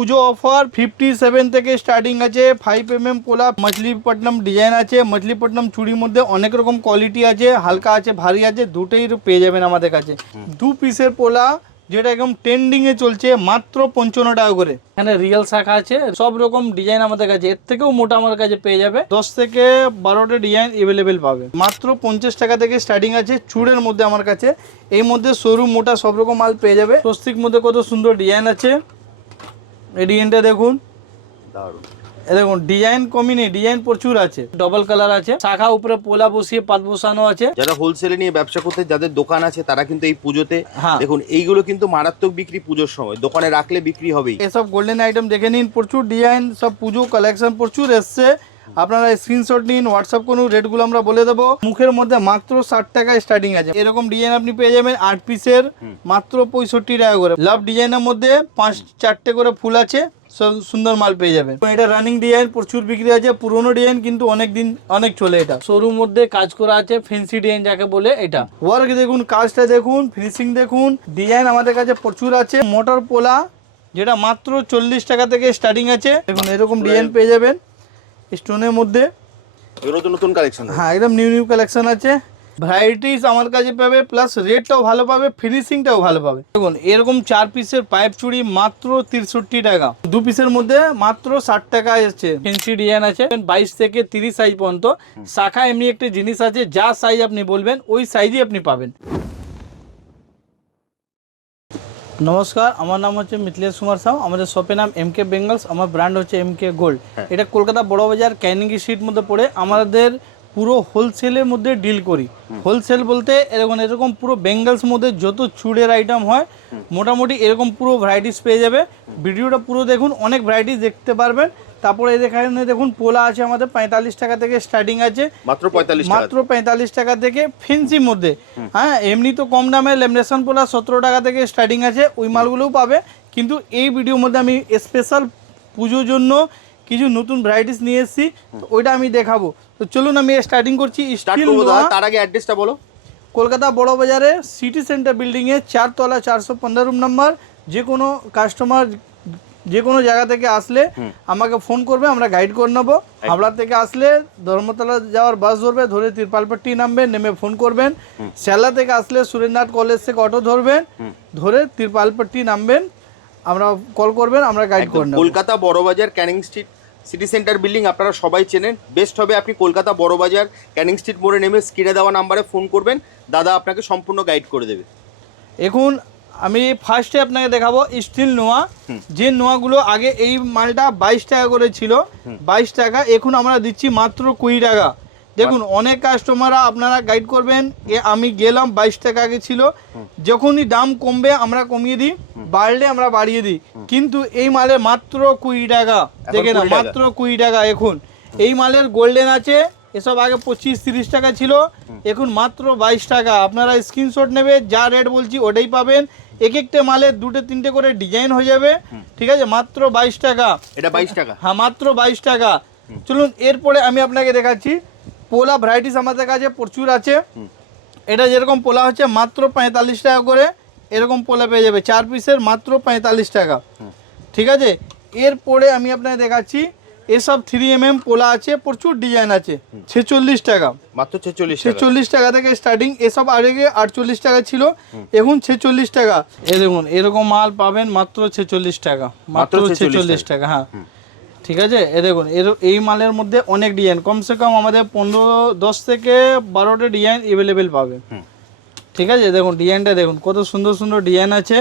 পুজো offer 57 থেকে starting আছে। 5mm পোলা মছলিপট্টনম ডিজাইন আছে। মছলিপট্টনম চুড়ির মধ্যে অনেক রকম কোয়ালিটি আছে, হালকা আছে, ভারী আছে, দুটোই পেয়ে যাবেন আমাদের কাছে। 2 পিসের পোলা যেটা একদম ট্রেন্ডিং এ চলছে, মাত্র 55 টাকা করে। এখানে রিয়েল শাখা আছে, সব রকম ডিজাইন আমাদের কাছে, এর থেকেও মোটা আমার কাছে পেয়ে যাবে। 10 থেকে 12টা ডিজাইন এভেলেবেল পাবে। মাত্র 50 টাকা থেকে স্টার্টিং আছে চুড়ের মধ্যে আমার কাছে। এই মধ্যে সরু মোটা সব রকম মাল পেয়ে যাবে। স্বস্তিক মধ্যে কত সুন্দর ডিজাইন আছে, এই ডিজাইনটা দেখুন, দারুণ। দেখুন ডিজাইন কমই নেই, ডিজাইন প্রচুর আছে, ডবল কালার আছে, শাখা উপরে পোলা বসিয়ে পাত বসানো আছে। যারা হোলসেলে নিয়ে ব্যবসা করতে যাদের দোকান আছে তারা কিন্তু এই পুজোতে দেখুন এইগুলো কিন্তু মারাত্মক বিক্রি পুজোর সময়, দোকানে রাখলে বিক্রি হবেই। এসব গোল্ডেন আইটেম দেখে নিন, প্রচুর ডিজাইন, সব পুজো কালেকশন প্রচুর এসছে। আপনারা স্ক্রিনশট নিন, হোয়াটসঅ্যাপ করুন, রেটগুলো আমরা বলে দেবো। মুখের মধ্যে মাত্র 60 টাকা স্টার্টিং আছে। এরকম ডিজাইন আপনি পেয়ে যাবেন 8 পিসের মাত্র 65 টাকা করে। লাভ ডিজাইনের মধ্যে 4টে করে ফুল আছে, সব সুন্দর মাল পেয়ে যাবে। এটা রানিং ডিজাইন প্রচুর বিক্রি আছে, পুরোনো ডিজাইন কিন্তু অনেক দিন অনেক চলে। এটা শোরুম মধ্যে কাজ করা আছে, ফ্যান্সি ডিজাইন যাকে বলে। এটা ওয়ার্ক দেখুন, কাজটা দেখুন, ফিনিশিং দেখুন, ডিজাইন আমাদের কাছে প্রচুর আছে। মোটর পোলা যেটা মাত্র 40 টাকা থেকে স্টার্টিং আছে। দেখুন এরকম ডিজাইন পেয়ে যাবেন স্টোনের মধ্যে, এগুলো তো নতুন কালেকশন। হ্যাঁ একদম নিউ কালেকশন আছে। ভ্যারাইটিস আমার কাছে পাবে, প্লাস রেটটাও ভালো পাবে, ফিনিশিংটাও ভালো পাবে। দেখুন এরকম 4 পিসের পাইপ চুড়ি মাত্র 63 টাকা। 2 পিসের মধ্যে মাত্র 60 টাকা আছে। ফেন্সি ডিজাইন আছে 22 থেকে 30 সাইজ পর্যন্ত। শাখা এমনি একটা জিনিস আছে, যা সাইজ আপনি বলবেন ওই সাইজই আপনি পাবেন। নমস্কার, আমার নাম হচ্ছে মিথিলেশ কুমার সাউ। আমাদের শপের নাম MK বেঙ্গলস, আমার ব্র্যান্ড হচ্ছে MK গোল্ড। এটা কলকাতা বড় বাজার ক্যানিং স্ট্রিট মধ্যে পড়ে। আমাদের পুরো হোলসেলের মধ্যে ডিল করি। হোলসেল বলতে এরকম পুরো বেঙ্গলস মধ্যে যত চুড়ের আইটেম হয় মোটামুটি এরকম পুরো ভ্যারাইটিস পেয়ে যাবে। ভিডিওটা পুরো দেখুন, অনেক ভ্যারাইটিস দেখতে পারবেন। তারপরে এখানে দেখুন পোলা আছে আমাদের 45 টাকা থেকে স্টার্টিং আছে, মাত্র 45 টাকা থেকে ফেন্সির মধ্যে। হ্যাঁ এমনি তো কম দামে ল্যামিনেশন পোলা 17 টাকা থেকে স্টার্টিং আছে, ওই মালগুলোও পাবে। কিন্তু এই ভিডিওর মধ্যে আমি স্পেশাল পুজোর জন্য কিছু নতুন ভ্যারাইটিস নিয়ে এসেছি, ওইটা আমি দেখাবো। তো চলুন আমি স্টার্টিং করছি। তার আগে অ্যাড্রেসটা বলো। কলকাতা বড় বাজারে সিটি সেন্টার বিল্ডিংয়ে 4 তলা 415 রুম নাম্বার। যে কোনো কাস্টমার যে কোনো জায়গা থেকে আসলে আমাকে ফোন করবে, আমরা গাইড করে নেবো। হাবড়া থেকে আসলে ধর্মতলা যাওয়ার বাস ধরবে, ধরে তিরপালপট্টি নামবেন, নেমে ফোন করবেন। শ্যালা থেকে আসলে সুরেন্দ্রনাথ কলেজ থেকে অটো ধরবেন, ধরে তিরপালপট্টি নামবেন, আমরা কল করবেন, আমরা গাইড করে নেব। কলকাতা বড় বাজার Canning street city centre building আপনারা সবাই চেনেন। বেস্ট হবে আপনি কলকাতা বড় বাজার ক্যানিং স্ট্রিট মোড়ে নেমে স্ক্রিনে দেওয়া নাম্বারে ফোন করবেন, দাদা আপনাকে সম্পূর্ণ গাইড করে দেবে। এখন আমি ফার্স্টে আপনাকে দেখাবো স্টিল নোয়া। যে নোয়াগুলো আগে এই মালটা 22 টাকা করে ছিল, 22 টাকা, এখন আমরা দিচ্ছি মাত্র 20 টাকা। দেখুন অনেক কাস্টমাররা আপনারা গাইড করবেন, আমি গেলাম 22 টাকা আগে ছিল, যখনই দাম কমবে আমরা কমিয়ে দিই, বাড়লে আমরা বাড়িয়ে দিই। কিন্তু এই মালের মাত্র 20 টাকা, দেখে না, মাত্র 20 টাকা। এখন এই মালের গোল্ডেন আছে, এসব আগে 25-30 টাকা ছিল, এখন মাত্র 22 টাকা। আপনারা স্ক্রিনশট নেবে, যা রেট বলছি ওটাই পাবেন। এক একটা মালের 2-3টে করে ডিজাইন হয়ে যাবে, ঠিক আছে, মাত্র 22 টাকা। এটা 22 টাকা, হ্যাঁ মাত্র 22 টাকা। চলুন এরপরে আমি আপনাকে দেখাচ্ছি পোলা ভ্যারাইটিস আমাদের কাছে প্রচুর আছে। এটা যেরকম পোলা হচ্ছে মাত্র 45 টাকা করে, এরকম পোলা পেয়ে যাবে 4 পিসের মাত্র 45 টাকা, ঠিক আছে। এরপরে আমি আপনাকে দেখাচ্ছি এসব 3mm পোলা আছে, প্রচুর ডিজাইন আছে, 46 টাকা, মাত্র 46 টাকা থেকে স্টার্টিং। এসব আগে 48 টাকা ছিল, এখন 46 টাকা। দেখুন এরকম মাল পাবেন মাত্র 46 টাকা, মাত্র 46 টাকা। হ্যাঁ ঠিক আছে। দেখুন এই মালের মধ্যে অনেক ডিজাইন, কমসে কম আমাদের 10 থেকে 12টা ডিজাইন এভেলেবেল পাবে, ঠিক আছে। দেখুন ডিজাইনটা দেখুন, কত সুন্দর সুন্দর ডিজাইন আছে।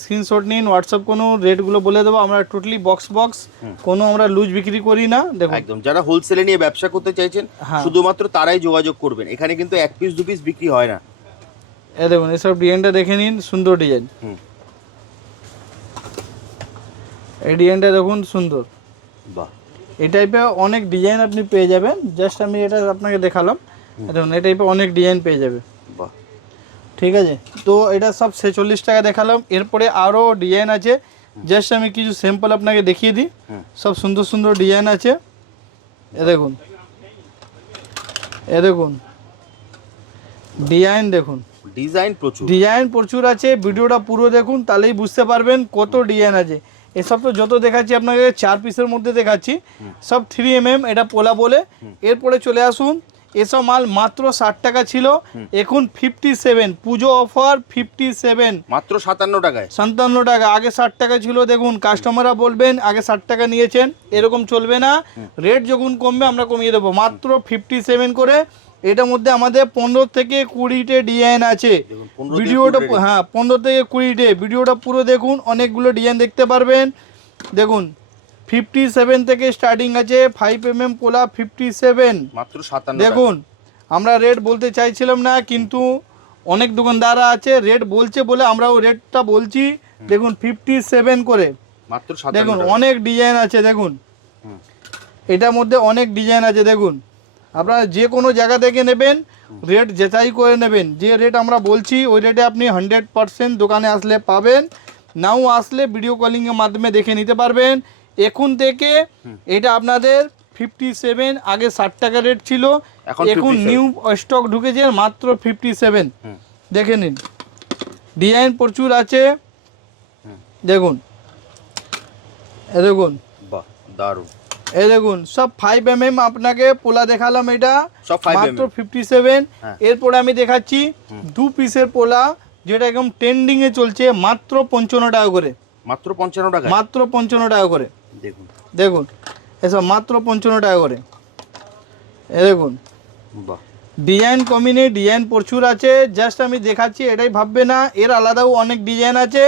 স্ক্রিনশট নিন, হোয়াটসঅ্যাপ কোনো রেটগুলো বলে দেবো। আমরা টোটালি বক্স কোনো আমরা লুজ বিক্রি করি না। দেখুন একদম যারা হোলসেলে নিয়ে ব্যবসা করতে চাইছেন শুধুমাত্র তারাই যোগাযোগ করবেন, এখানে কিন্তু 1 পিস 2 পিস বিক্রি হয় না। দেখুন এসব ডিজাইনটা দেখে নিন, সুন্দর ডিজাইন। এই ডিজাইনটা দেখুন সুন্দর, বাহ। এই টাইপের অনেক ডিজাইন আপনি পেয়ে যাবেন। জাস্ট আমি এটা আপনাকে দেখালাম, দেখুন এই টাইপের অনেক ডিজাইন পেয়ে যাবে, বাহ, ঠিক আছে। তো এটা সব 46 টাকা দেখালাম। এরপরে আরও ডিজাইন আছে, জাস্ট আমি কিছু স্যাম্পল আপনাকে দেখিয়ে দিই। সব সুন্দর সুন্দর ডিজাইন আছে। দেখুন দেখুন ডিজাইন, দেখুন ডিজাইন প্রচুর, ডিজাইন প্রচুর আছে। ভিডিওটা পুরো দেখুন, তাহলেই বুঝতে পারবেন কত ডিজাইন আছে। এসব তো যত দেখাচ্ছি আপনাকে 4 পিসের মধ্যে দেখাচ্ছি, সব 3mm এটা পোলা বলে। এরপরে চলে আসুন, এসব মাল মাত্র 60 টাকা ছিল, এখন 57, পুজো অফার 57, মাত্র 57 টাকায়। 57 টাকা, আগে 60 টাকা ছিল। দেখুন কাস্টমাররা বলবেন আগে 60 টাকা নিয়েছেন, এরকম চলবে না, রেট যখন কমবে আমরা কমিয়ে দেবো। মাত্র 57 করে। এটার মধ্যে আমাদের 15 থেকে 20টে ডিজাইন আছে। ভিডিওটা হ্যাঁ 15 থেকে 20টে, ভিডিওটা পুরো দেখুন, অনেকগুলো ডিজাইন দেখতে পারবেন। দেখুন 57 থেকে স্টার্টিং আছে, 5mm পোলা 57, মাত্র 57। দেখুন আমরা রেট বলতে চাইছিলাম না, কিন্তু অনেক দোকানদাররা আছে রেট বলছে বলে আমরাও রেটটা বলছি। দেখুন 57 করে, মাত্র 57। দেখুন অনেক ডিজাইন আছে, দেখুন এটার মধ্যে অনেক ডিজাইন আছে। দেখুন আপনারা যে কোনো জায়গা থেকে নেবেন, রেট যাচাই করে নেবেন, যে রেট আমরা বলছি ওই রেটে আপনি 100% দোকানে আসলে পাবেন, নাও আসলে ভিডিও কলিংয়ের মাধ্যমে দেখে নিতে পারবেন। এখন থেকে এটা আপনাদের 57, আগে 60 টাকা রেট ছিল, এখন নিউ স্টক ঢুকেছে মাত্র 57। দেখে নিন, ডিজাইন প্রচুর আছে। দেখুন এ দেখুন, বাহ দারুণ। এই দেখুন সব 5mm আপনাকে পোলা দেখালাম, এটা সব 5mm মাত্র 57। এরপরে আমি দেখাচ্ছি 2 পিসের পোলা, যেটা একদম ট্রেন্ডিং এ চলছে, মাত্র 55 টাকা করে। মাত্র 55 টাকা, মাত্র 55 টাকা করে। দেখুন দেখুন এসব মাত্র 55 টাকা করে। এ দেখুন বাহ, ডিজাইন কমিনে ডিজাইন প্রচুর আছে, জাস্ট আমি দেখাচ্ছি এটাই ভাববে না, এর আলাদাও অনেক ডিজাইন আছে।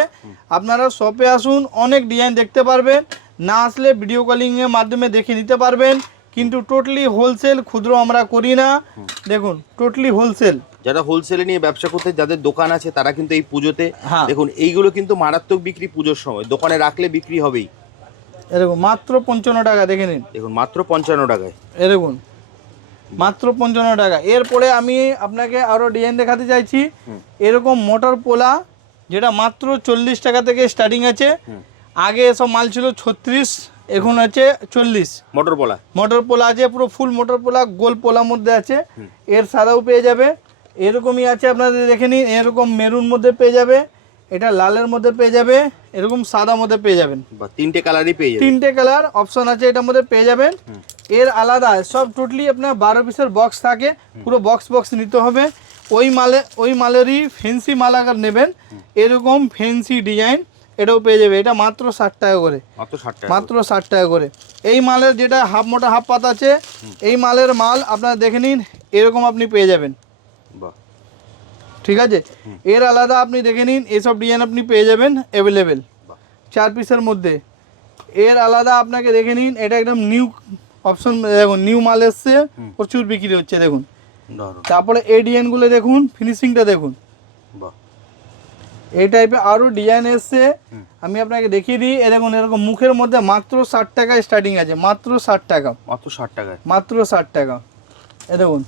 আপনারা শপে আসুন, অনেক ডিজাইন দেখতে পারবেন, না আসলে ভিডিও কলিংয়ের মাধ্যমে দেখে নিতে পারবেন। কিন্তু টোটালি হোলসেল, খুচরো আমরা করি না। দেখুন টোটালি হোলসেল। যারা হোলসেলে নিয়ে ব্যবসা করতে যাদের দোকান আছে তারা কিন্তু এই পুজোতে হ্যাঁ। দেখুন এইগুলো কিন্তু মারাত্মক বিক্রি, পুজোর সময় দোকানে রাখলে বিক্রি হবেই। এরকম মাত্র 55 টাকা, দেখে নিন। দেখুন মাত্র 55 টাকায়, এরকম মাত্র 55 টাকা। এরপরে আমি আপনাকে আরও ডিজাইন দেখাতে চাইছি, এরকম মোটর পোলা, যেটা মাত্র 40 টাকা থেকে স্টার্টিং আছে। আগে এসব মাল ছিল 36, এখন আছে 40। মোটর পোলা, মোটর পোলা আছে, পুরো ফুল মোটর পোলা, গোল পোলার মধ্যে আছে। এর সাদাও পেয়ে যাবে, এরকমই আছে আপনাদের দেখে নিন। এরকম মেরুন মধ্যে পেয়ে যাবে, এটা লালের মধ্যে পেয়ে যাবে, এরকম সাদা মধ্যে পেয়ে যাবেন। বা 3টে কালারই পেয়ে যাবেন, 3টে কালার অপশন আছে এটার মধ্যে পেয়ে যাবেন। এর আলাদা সব টোটালি আপনার 12 পিসের বক্স থাকে, পুরো বক্স নিতে হবে। ওই মালেরই ফেন্সি মাল আগার নেবেন, এরকম ফেন্সি ডিজাইন এটাও পেয়ে যাবে। এটা মাত্র 60 টাকা করে, মাত্র 60 টাকা, মাত্র 60 টাকা করে। এই মালের যেটা হাফ মোটা হাফ পাতা আছে, এই মালের মাল আপনারা দেখে নিন, এরকম আপনি পেয়ে যাবেন। বাহ ঠিক আছে, এর আলাদা আপনি দেখে নিন, এসব ডিজাইন আপনি পেয়ে যাবেন অ্যাভেলেবেল 4 পিসের মধ্যে। এর আলাদা আপনাকে দেখে নিন, এটা একদম নিউ অপশন, দেখুন নিউ মাল এসছে, প্রচুর বিক্রি হচ্ছে। দেখুন তারপরে এই ডিজাইনগুলো দেখুন, ফিনিশিংটা দেখুন, বাহ এই টাইপের আরও ডিজাইন এসছে, আমি আপনাকে দেখিয়ে দিই। এ দেখুন এরকম মুখের মধ্যে মাত্র 60 টাকা স্টার্টিং আছে, মাত্র 60 টাকা, মাত্র 60 টাকায়, মাত্র 60 টাকা। এ দেখুন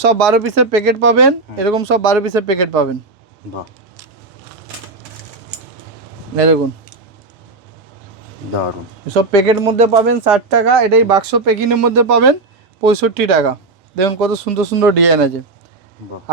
সব 12 পিসের প্যাকেট পাবেন, এরকম সব 12 পিসের প্যাকেট পাবেন। বাহ এই দেখুন দারুণ, সব প্যাকেট মধ্যে পাবেন 60 টাকা। এটাই বাক্স প্যাকিংয়ের মধ্যে পাবেন 65 টাকা। দেখুন কত সুন্দর সুন্দর ডিজাইন আছে,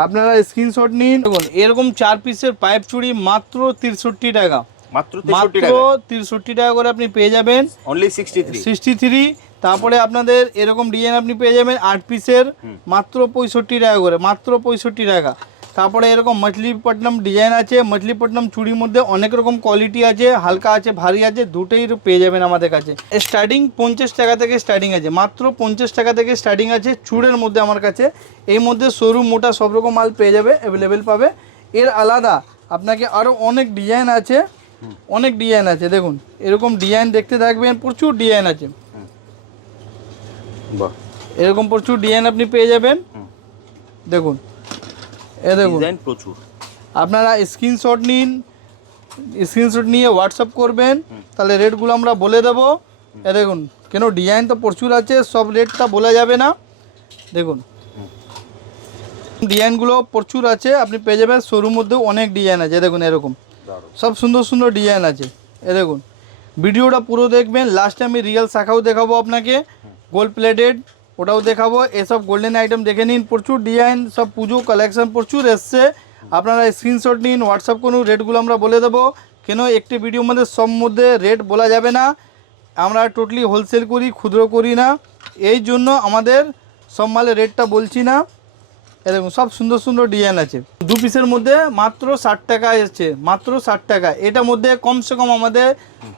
আপনারা স্ক্রিনশট নিন। দেখুন এরকম 4 পিসের পাইপ চুড়ি মাত্র 63 টাকা, মাত্র মাত্র 63 টাকা করে আপনি পেয়ে যাবেন, অনলি 63। তারপরে আপনাদের এরকম ডিজাইন আপনি পেয়ে যাবেন 8 পিসের মাত্র 65 টাকা করে, মাত্র 65 টাকা। তারপরে এরকম মছলিপট্টনম ডিজাইন আছে, মছলিপট্টনম চুড়ির মধ্যে অনেক রকম কোয়ালিটি আছে, হালকা আছে ভারী আছে, দুটোই পেয়ে যাবেন আমাদের কাছে। স্টার্টিং 50 টাকা থেকে স্টার্টিং আছে, মাত্র 50 টাকা থেকে স্টার্টিং আছে চুড়ের মধ্যে আমার কাছে। এই মধ্যে সরু মোটা সব রকম মাল পেয়ে যাবে, অ্যাভেলেবেল পাবে। এর আলাদা আপনাকে আরও অনেক ডিজাইন আছে, অনেক ডিজাইন আছে। দেখুন এরকম ডিজাইন দেখতে থাকবেন, প্রচুর ডিজাইন আছে, বাহ এরকম প্রচুর ডিজাইন আপনি পেয়ে যাবেন। দেখুন এ দেখুন ডিজাইন প্রচুর, আপনারা স্ক্রিনশট নিন, স্ক্রিনশট নিয়ে হোয়াটসঅ্যাপ করবেন, তাহলে রেটগুলো আমরা বলে দেবো। এ দেখুন কেন ডিজাইন তো প্রচুর আছে, সব রেটটা বলা যাবে না। দেখুন ডিজাইনগুলো প্রচুর আছে, আপনি পেয়ে যাবেন। শোরুম মধ্যেও অনেক ডিজাইন আছে, দেখুন এরকম সব সুন্দর সুন্দর ডিজাইন আছে। এ দেখুন ভিডিওটা পুরো দেখবেন, লাস্টে আমি রিয়েল শাখাও দেখাবো আপনাকে, গোল্ড প্লেটেড ওটাও দেখাবো। এসব গোল্ডেন আইটেম দেখে নিন, প্রচুর ডিজাইন, সব পুজো কালেকশন প্রচুর এসছে। আপনারা স্ক্রিনশট নিন, হোয়াটসঅ্যাপ করুন, রেটগুলো আমরা বলে দেবো। কেন একটি ভিডিওর মধ্যে সব মধ্যে রেট বলা যাবে না, আমরা টোটালি হোলসেল করি, ক্ষুদ্র করি না, এই জন্য আমাদের সব মালের রেটটা বলছি না। এরকম সব সুন্দর সুন্দর ডিজাইন আছে। 2 পিসের মধ্যে মাত্র 60 টাকা এসছে, মাত্র 60 টাকা। এটার মধ্যে কমসে কম আমাদের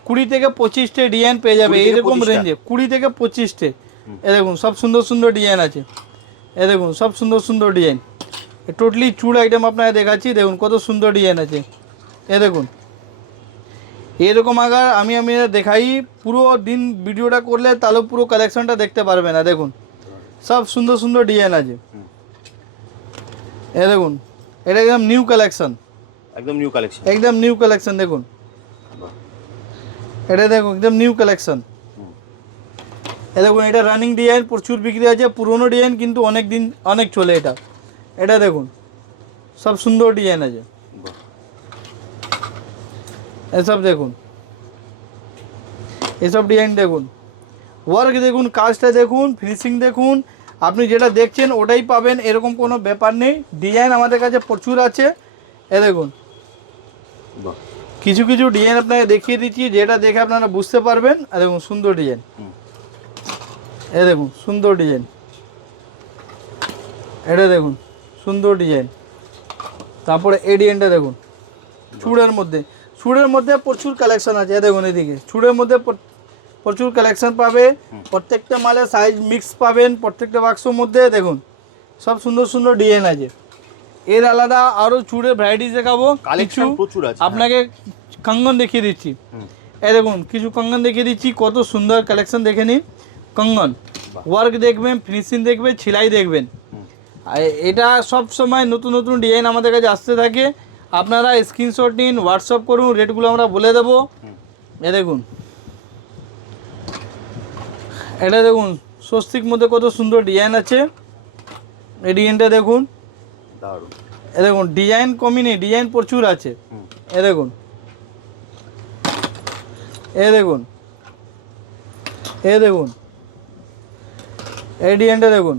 20 থেকে 25টে ডিজাইন পেয়ে যাবে 20 থেকে এইরকম 25টা? রেঞ্জে, 20 থেকে 25টে। এরকম সব সুন্দর সুন্দর ডিজাইন আছে, এরকম সব সুন্দর সুন্দর ডিজাইন। টোটালি চুল আইটেম আপনাকে দেখাচ্ছি, দেখুন কত সুন্দর ডিজাইন আছে। এ দেখুন এরকম আগার আমি দেখাই, পুরো দিন ভিডিওটা করলে তাহলে পুরো কালেকশনটা দেখতে পারবে না। দেখুন সব সুন্দর সুন্দর ডিজাইন আছে। এ দেখুন এটা একদম নিউ কালেকশন, একদম নিউ কালেকশন, একদম নিউ কালেকশন। দেখুন এটা দেখুন একদম নিউ কালেকশন। এ দেখুন এটা রানিং ডিজাইন, প্রচুর বিক্রি আছে, পুরনো ডিজাইন কিন্তু অনেক দিন অনেক চলে এটা। এটা দেখুন সব সুন্দর ডিজাইন আছে, এসব দেখুন, এসব ডিজাইন দেখুন, ওয়ার্ক দেখুন, কাজটা দেখুন, ফিনিশিং দেখুন। আপনি যেটা দেখছেন ওটাই পাবেন, এরকম কোনো ব্যাপার নেই। ডিজাইন আমাদের কাছে প্রচুর আছে। এ দেখুন কিছু কিছু ডিজাইন আপনাকে দেখিয়ে দিচ্ছি, যেটা দেখে আপনারা বুঝতে পারবেন। আর দেখুন সুন্দর ডিজাইন, এ দেখুন সুন্দর ডিজাইন, এটা দেখুন সুন্দর ডিজাইন। তারপরে এই ডিজাইনটা দেখুন, চুড়ের মধ্যে, চুড়ের মধ্যে প্রচুর কালেকশন আছে। এ দেখুন এদিকে চুড়ের মধ্যে প্রচুর কালেকশন পাবে, প্রত্যেকটা মালে সাইজ মিক্স পাবেন প্রত্যেকটা বাক্সের মধ্যে। দেখুন সব সুন্দর সুন্দর ডিজাইন আছে। এর আলাদা আরও চুড়ের ভ্যারাইটিস দেখাবো, কালেকশন প্রচুর আছে। আপনাকে কঙ্গন দেখিয়ে দিচ্ছি। এই দেখুন কিছু কঙ্গন দেখিয়ে দিচ্ছি, কত সুন্দর কালেকশন দেখে নিন। কঙ্গন ওয়ার্ক দেখবেন, ফিনিশিং দেখবেন, সেলাই দেখবেন। আর এটা সব সময় নতুন নতুন ডিজাইন আমাদের কাছে আসতে থাকে। আপনারা স্ক্রিনশট নিন, হোয়াটসঅ্যাপ করুন, রেটগুলো আমরা বলে দেবো। এ দেখুন এটা দেখুন স্বস্তিক মধ্যে কত সুন্দর ডিজাইন আছে। এই ডিজাইনটা দেখুন, দারুণ। এ দেখুন ডিজাইন কমই নেই, ডিজাইন প্রচুর আছে। এ দেখুন, এ দেখুন, এ দেখুন এই ডিজাইনটা দেখুন,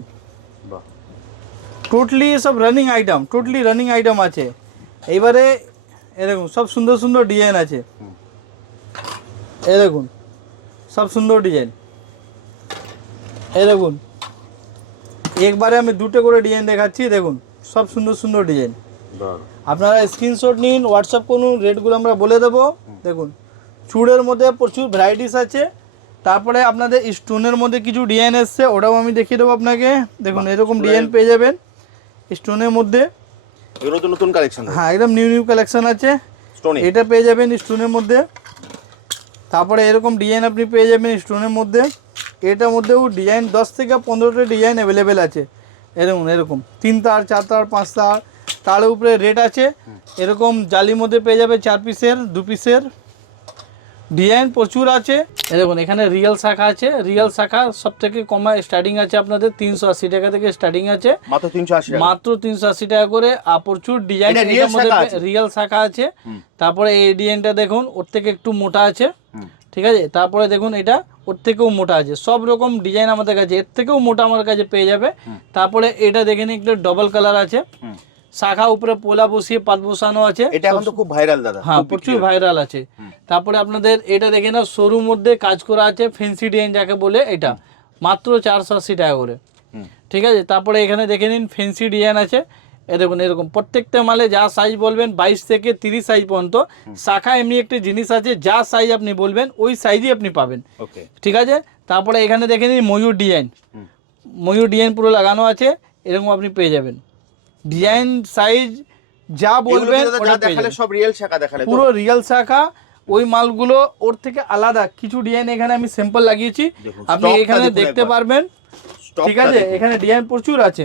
টোটালি সব running item, totally running item আছে। এইবারে এ দেখুন সব সুন্দর সুন্দর ডিজাইন আছে। এ দেখুন সব সুন্দর ডিজাইন। এই দেখুন একবারে আমি 2টে করে ডিজাইন দেখাচ্ছি। দেখুন সব সুন্দর সুন্দর ডিজাইন। আপনারা স্ক্রিনশট নিন, হোয়াটসঅ্যাপ করুন, রেটগুলো আমরা বলে দেবো। দেখুন চুড়ের মধ্যে প্রচুর ভ্যারাইটিস আছে। তারপরে আপনাদের স্টোনের মধ্যে কিছু ডিজাইন এসছে, ওটাও আমি দেখিয়ে দেবো আপনাকে। দেখুন এরকম ডিজাইন পেয়ে যাবেন স্টোনের মধ্যে, নতুন নতুন কালেকশন। হ্যাঁ একদম নিউ নিউ কালেকশন আছে। স্টোনে এটা পেয়ে যাবেন স্টোনের মধ্যে। তারপরে এরকম ডিজাইন আপনি পেয়ে যাবেন স্টোনের মধ্যে। এটার মধ্যেও ডিজাইন 10 থেকে 15টা ডিজাইন অ্যাভেলেবেল আছে। এরকম এরকম 3 তার, 4 তার, 5 তার, তার উপরে রেট আছে। এরকম জালির মধ্যে পেয়ে যাবে 4 পিসের, 2 পিসের ডিজাইন প্রচুর আছে। দেখুন এখানে রিয়েল শাখা আছে, রিয়েল শাখা সব থেকে কমা স্টার্টিং আছে আপনাদের 380 টাকা থেকে স্টার্টিং আছে, মাত্র 380 টাকা, মাত্র 380 টাকা করে। আর প্রচুর ডিজাইন এর মধ্যে রিয়েল শাখা আছে। তারপরে এই ডিজাইনটা দেখুন, ওর থেকে একটু মোটা আছে, ঠিক আছে। তারপরে দেখুন এটা ওর থেকেও মোটা আছে, সব রকম ডিজাইন আমাদের কাছে, এর থেকেও মোটা আমার কাছে পেয়ে যাবে। তারপরে এটা দেখে নিন, একটু ডবল কালার আছে, শাখা উপরে পোলা বসিয়ে পাত বসানো আছে। এটা এখন তো খুব ভাইরাল দাদা, হ্যাঁ প্রচুর ভাইরাল আছে। তারপরে আপনাদের এটা দেখে না, সরুর মধ্যে কাজ করা আছে, ফেন্সি ডিজাইন যাকে বলে, এটা মাত্র 480 টাকা করে, ঠিক আছে। তারপরে এখানে দেখে নিন ফেন্সি ডিজাইন আছে। এ দেখুন এরকম প্রত্যেকটা মালে যা সাইজ বলবেন 22 থেকে 30 সাইজ পর্যন্ত। শাখা এমনি একটা জিনিস আছে, যা সাইজ আপনি বলবেন ওই সাইজই আপনি পাবেন, ঠিক আছে। তারপরে এখানে দেখে নিন ময়ূর ডিজাইন, ময়ূর ডিজাইন পুরো লাগানো আছে, এরকম আপনি পেয়ে যাবেন। ডিজাইন সাইজ যা বলবেন ওটা দেখালে সব রিয়েল শাখা দেখালে, পুরো রিয়েল শাখা। ওই মালগুলো ওর থেকে আলাদা কিছু ডিজাইন এখানে আমি স্যাম্পল লাগিয়েছি, আপনি এখানে দেখতে পারবেন, ঠিক আছে। এখানে ডিজাইন প্রচুর আছে,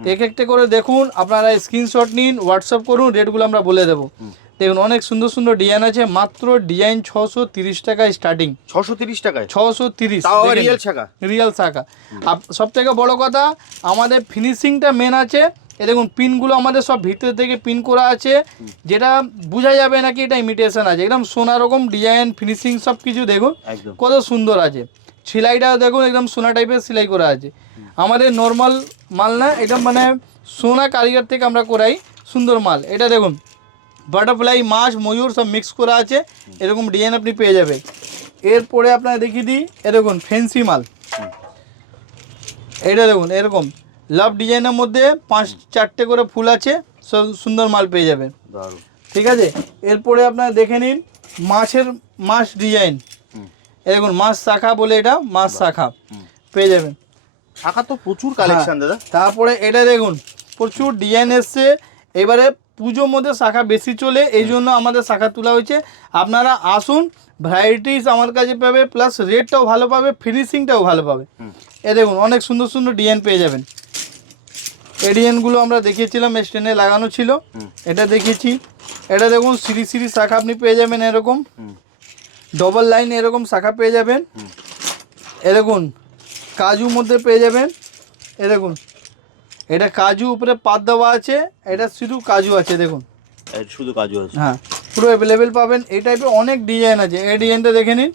এক একটা করে দেখুন। আপনারা স্ক্রিনশট নিন, হোয়াটসঅ্যাপ করুন, রেটগুলো আমরা বলে দেবো। দেখুন অনেক সুন্দর সুন্দর ডিজাইন আছে, মাত্র ডিজাইন 630 টাকায় স্টার্টিং, 630 টাকায় 630 রিয়েল শাখা, রিয়েল শাখা। সব থেকে বড় কথা আমাদের ফিনিশিংটা মেন আছে। এ দেখুন পিনগুলো আমাদের সব ভিতর থেকে পিন করা আছে, যেটা বোঝা যাবে না কি এটা ইমিটেশন আছে, একদম সোনা রকম ডিজাইন ফিনিশিং সব কিছু দেখুন কত সুন্দর আছে। সেলাইটাও দেখুন একদম সোনা টাইপের সেলাই করা আছে, আমাদের নর্মাল মাল না, একদম মানে সোনা কারিগর থেকে আমরা করাই সুন্দর মাল। এটা দেখুন বাটারফ্লাই, মাছ, ময়ূর সব মিক্স করা আছে, এরকম ডিজাইন আপনি পেয়ে যাবেন। এরপরে আপনারা দেখিয়ে দিই, এরকম ফ্যান্সি মাল, এটা দেখুন এরকম লাভ ডিজাইনের মধ্যে 5-4টে করে ফুল আছে, সব সুন্দর মাল পেয়ে যাবেন। দারুণ। ঠিক আছে, এরপরে আপনারা দেখে নিন মাছ ডিজাইন, এরকম মাছ শাখা বলে, এটা মাছ শাখা পেয়ে যাবেন। শাখা তো প্রচুর কালেকশন দাদা। তারপরে এটা দেখুন প্রচুর ডিজাইন এসছে, এবারে পুজোর মধ্যে শাখা বেশি চলে, এই জন্য আমাদের শাখা তোলা হয়েছে। আপনারা আসুন, ভ্যারাইটিস আমার কাছে পাবে, প্লাস রেটটাও ভালো পাবে, ফিনিশিংটাও ভালো পাবে। এ দেখুন অনেক সুন্দর সুন্দর ডিজাইন পেয়ে যাবেন। এই ডিজাইনগুলো আমরা দেখিয়েছিলাম, স্ট্যান্ডে লাগানো ছিল, এটা দেখিয়েছি। এটা দেখুন সিরি সিরি শাখা আপনি পেয়ে যাবেন, এরকম ডবল লাইন এরকম শাখা পেয়ে যাবেন। এ দেখুন কাজুর মধ্যে পেয়ে যাবেন, এ দেখুন এটা কাজু উপরে পাত দেওয়া আছে, এটা শুধু কাজু আছে, দেখুন শুধু কাজু আছে। হ্যাঁ, পুরো অ্যাভেলেবেল পাবেন। এই টাইপের অনেক ডিজাইন আছে, এই ডিজাইনটা দেখে নিন,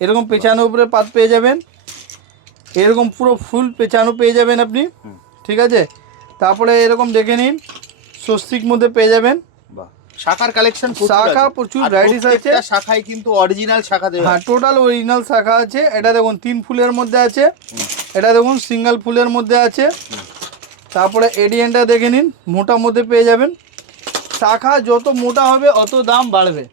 এরকম পেছানোর উপরে পাত পেয়ে যাবেন, এরকম পুরো ফুল পেছানো পেয়ে যাবেন আপনি। ঠিক আছে, তারপরে এরকম দেখে নিন স্বস্তিক মধ্যে পেয়ে যাবেন। বাহ, শাখার কালেকশন শাখা প্রচুর ভ্যারাইটিস আছে, শাখায় কিন্তু অরিজিনাল শাখা দেওয়া। হ্যাঁ, টোটাল অরিজিনাল শাখা আছে। এটা দেখুন 3 ফুলের মধ্যে আছে, এটা দেখুন সিঙ্গেল ফুলের মধ্যে আছে। তারপরে এডিএনটা দেখে নিন, মোটার মধ্যে পেয়ে যাবেন। শাখা যত মোটা হবে অত দাম বাড়বে।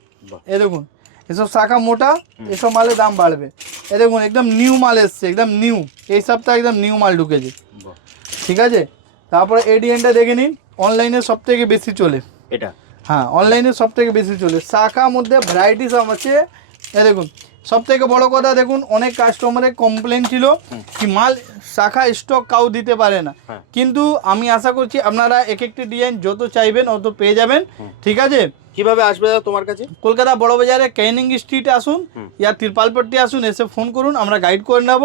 এ দেখুন এসব শাখা মোটা, এসব মালের দাম বাড়বে। এ দেখুন একদম নিউ মাল এসছে, একদম নিউ, এই সপ্তাহে একদম নিউ মাল ঢুকেছে। ঠিক আছে, তারপরে এডিএনটা দেখে নিন, অনলাইনে সব থেকে বেশি চলে এটা। হ্যাঁ, অনলাইনে সব থেকে বেশি চলে। শাখার মধ্যে ভ্যারাইটিস আছে। এ দেখুন সব থেকে বড় কথা, দেখুন অনেক কাস্টমারের কমপ্লেন ছিল কি মাল শাখা স্টক কাউ দিতে পারে না, কিন্তু আমি আশা করছি আপনারা এক একটি ডিজাইন যত চাইবেন অত পেয়ে যাবেন। ঠিক আছে, কিভাবে আসবে দাদা তোমার কাছে? কলকাতা বড় বাজারে ক্যানিং স্ট্রিটে আসুন, ইয়া তিরপালপট্টি আসুন, এসে ফোন করুন, আমরা গাইড করে নেব।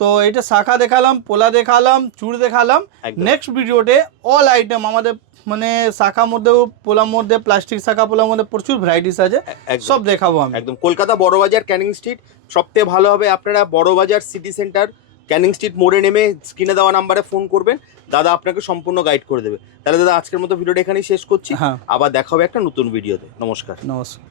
তো এটা শাখা দেখালাম, পোলা দেখালাম, চুড় দেখালাম। নেক্সট ভিডিওতে অল আইটেম আমাদের মানে শাখার মধ্যেও, পোলার মধ্যে, প্লাস্টিক শাখা পোলার মধ্যে প্রচুর ভ্যারাইটিস আছে, সব দেখাবো আমি। একদম কলকাতা বড় বাজার ক্যানিং স্ট্রিট, সবথেকে ভালো হবে আপনারা বড় বাজার সিটি সেন্টার ক্যানিং স্ট্রিট মোড়ে নেমে স্ক্রিনে দেওয়া নাম্বারে ফোন করবেন, দাদা আপনাকে সম্পূর্ণ গাইড করে দেবে। তাহলে দাদা আজকের মতো ভিডিওটা এখানেই শেষ করছি, আবার দেখা হবে একটা নতুন ভিডিওতে। নমস্কার। নমস্কার।